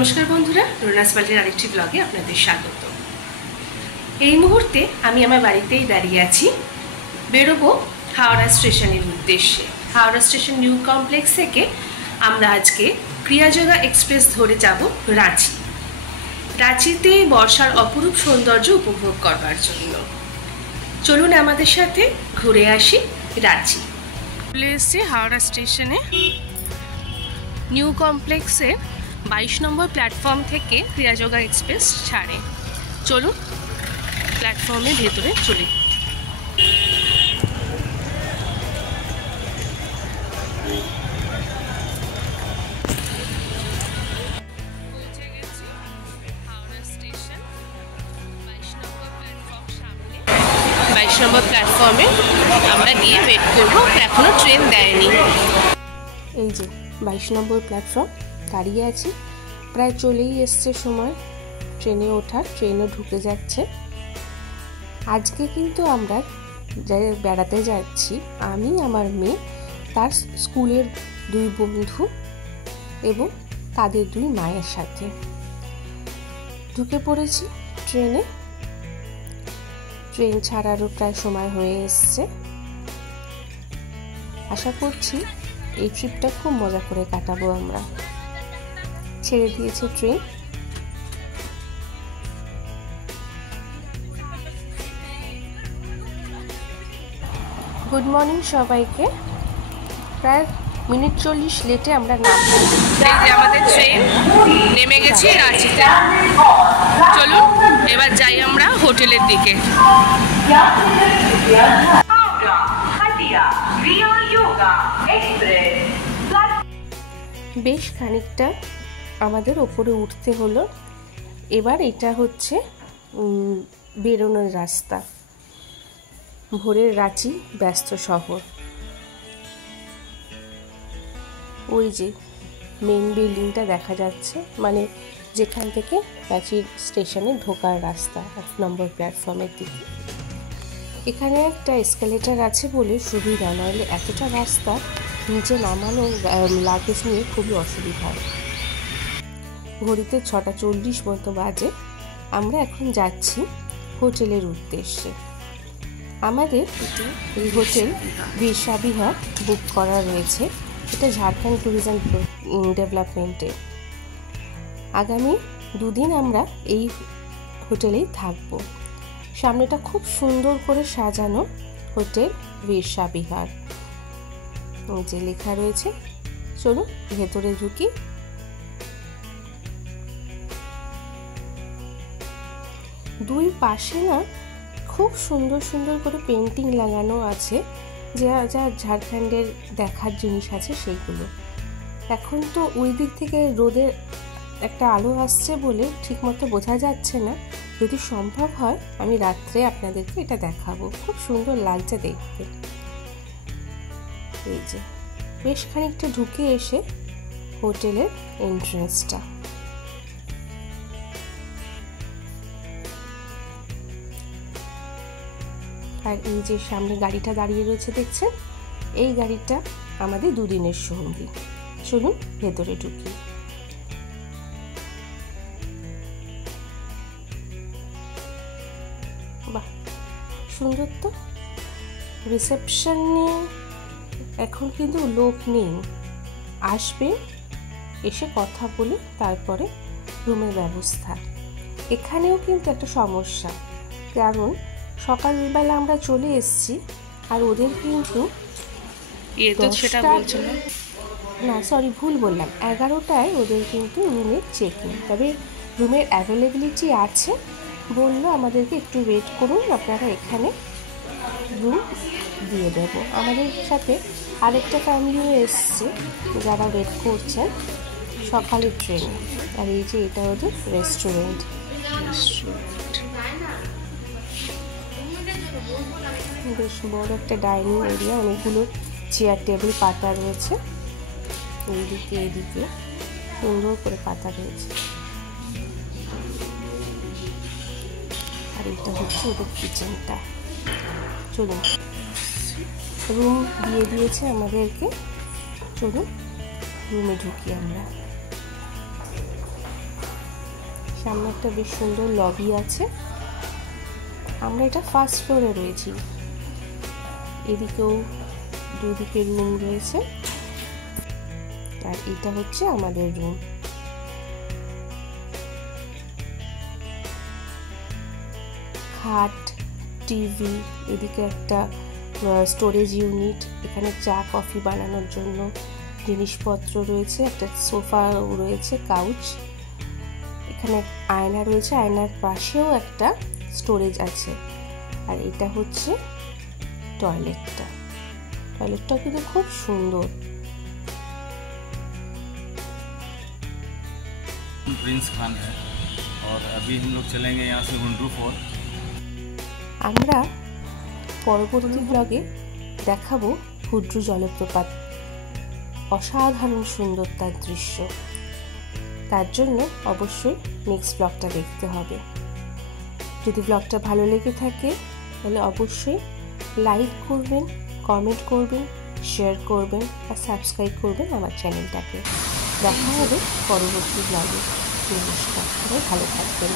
নমস্কার বন্ধুরা, রোনাস ওয়ার্ল্ডের আরেকটি ব্লগে আপনাদের স্বাগত। এই মুহূর্তে আমি আমার বাড়িতেই দাঁড়িয়ে আছি। বেরোবো হাওড়া স্টেশনের উদ্দেশ্যে। হাওড়া স্টেশন নিউ কমপ্লেক্স থেকে আমরা আজকে ক্রিয়াযোগা এক্সপ্রেস ধরে যাব রাঁচি। রাঁচিতে বর্ষার অপরূপ সৌন্দর্য উপভোগ করবার জন্য চলুন আমাদের সাথে ঘুরে আসি রাঁচি। চলে এসেছি হাওড়া স্টেশনে। নিউ কমপ্লেক্সের 22 নম্বর প্ল্যাটফর্ম থেকে ক্রিয়াযোগা এক্সপ্রেস ছাড়ে। চলুন প্ল্যাটফর্মের ভেতরে চলি। পৌঁছে গেছি হাওড়া স্টেশন। 22 নম্বর প্ল্যাটফর্ম সামনে। 22 নম্বর প্ল্যাটফর্মে আমরা গিয়ে ওয়েট করব, এখনো ট্রেন দেয়নি। এই যে 22 নম্বর প্ল্যাটফর্ম দাঁড়িয়ে আছি। প্রায় চলেই এসছে সময় ট্রেনে ওঠার, ট্রেনও ঢুকে যাচ্ছে। আজকে কিন্তু আমরা বেড়াতে যাচ্ছি, আমি, আমার মেয়ে, তার স্কুলের 2 বন্ধু এবং তাদের 2 মায়ের সাথে ঢুকে পড়েছি ট্রেনে। ট্রেন ছাড়ারও প্রায় সময় হয়ে এসছে। আশা করছি এই ট্রিপটা খুব মজা করে কাটাবো আমরা। ছেড়ে দিয়েছে ট্রেন। গুড মর্নিং সবাইকে। প্রায় মিনিট 40 লেটে আমরা নামবো। এই যে আমাদের ট্রেন, নেমে গেছি রাঁচিতে। চলুন এবার যাই আমরা হোটেলের দিকে। বেশ খানিকটা আমাদের ওপরে উঠতে হলো। এবার এটা হচ্ছে বেরোনোর রাস্তা। ভোরের রাঁচি ব্যস্ত শহর। ওই যে মেন বিল্ডিংটা দেখা যাচ্ছে, মানে যেখান থেকে রাঁচির স্টেশনে ঢোকার রাস্তা 1 নম্বর প্ল্যাটফর্মের দিকে। এখানে একটা এসকেলেটার আছে বলে সুবিধা, নইলে এতটা রাস্তা নিচে নামানো লাগেজ নিয়ে খুবই অসুবিধা। ঘড়িতে 6:40 মতো বাজে। আমরা এখন যাচ্ছি হোটেলের উদ্দেশ্যে। আমাদের এই হোটেল বীরসাবিহার বুক করা রয়েছে। এটা ঝাড়খণ্ড ট্যুরিজম ডেভেলপমেন্টে। আগামী 2 দিন আমরা এই হোটেলেই থাকবো। সামনেটা খুব সুন্দর করে সাজানো হোটেল বীরসাবিহার, যে লেখা রয়েছে। চলুন ভেতরে ঢুকি। দুই পাশে না খুব সুন্দর সুন্দর করে পেন্টিং লাগানো আছে, যা যা ঝাড়খণ্ডের দেখার জিনিস আছে সেইগুলো। এখন তো ওই দিক থেকে রোদের একটা আলো আসছে বলে ঠিকমতো বোঝা যাচ্ছে না। যদি সম্ভব হয় আমি রাত্রে আপনাদেরকে এটা দেখাবো। খুব সুন্দর লাগছে দেখতে। এই যে বেশ খানিকটা ঢুকে এসে হোটেলের এন্ট্রান্সটা। আর এই যে সামনে গাড়িটা দাঁড়িয়ে রয়েছে দেখছেন, এই গাড়িটা আমাদের 2 দিনের সঙ্গী। চলুন ভেতরে ঢুকি। বাহ, সুন্দর তো। রিসেপশনে এখন কিন্তু লোক নেই। আসবে, এসে কথা বলে তারপরে রুমের ব্যবস্থা। এখানেও কিন্তু একটা সমস্যা, কারণ সকালবেলা আমরা চলে এসেছি আর ওদের কিন্তু ভুল বললাম, 11টায় ওদের কিন্তু রুমের চেকিং। তবে রুমের অ্যাভেলেবিলিটি আছে, বললো আমাদেরকে একটু ওয়েট করুন, আপনারা এখানে রুম দিয়ে দেবো। আমাদের সাথে আরেকটা ফ্যামিলিও এসছে যারা ওয়েট করছেন সকালের ট্রেনে। আর এই যে এটা ওদের রেস্টুরেন্ট। বেশ বড় একটা ডাইনিং এরিয়া, অনেকগুলো চেয়ার টেবিল পাতা রয়েছে। এইদিকে এইদিকে সুন্দর করে পাতা রয়েছে। আর এটা হচ্ছে ওদের কিচেনটা। চলুন, রুম দিয়ে দিয়েছে আমাদেরকে। চলুন রুমে ঢুকি আমরা। সামনে একটা বেশ সুন্দর লবি আছে। আমরা এটা ফার্স্ট ফ্লোরে রয়েছি। এদিকেও দুদিকে রুম রয়েছে, আর এটা হচ্ছে আমাদের রুম। খাট, টিভি, এদিকে একটা স্টোরেজ ইউনিট, এখানে চা কফি বানানোর জন্য জিনিসপত্র রয়েছে, একটা সোফা রয়েছে, কাউচ, এখানে আয়না রয়েছে, আয়নার পাশেও একটা স্টোরেজ আছে। আর এটা হচ্ছে টয়লেটটা কিন্তু খুব সুন্দর। प्रिंस खान है और अभी हम लोग चलेंगे यहाँ से हुंड्रू फोर्ट। আমরা পরবর্তী ব্লগে দেখাবো হুড্রু জলপ্রপাত, অসাধারণ সুন্দর তার দৃশ্য। তার জন্য অবশ্যই নেক্সট ব্লগটা দেখতে হবে। যদি ব্লগটা ভালো লেগে থাকে তাহলে অবশ্যই লাইক করবেন, কমেন্ট করবেন, শেয়ার করবেন আর সাবস্ক্রাইব করবেন আমার চ্যানেলটাকে। দেখা হবে পরবর্তী ব্লগে। নমস্কার, সবাই ভালো থাকবেন।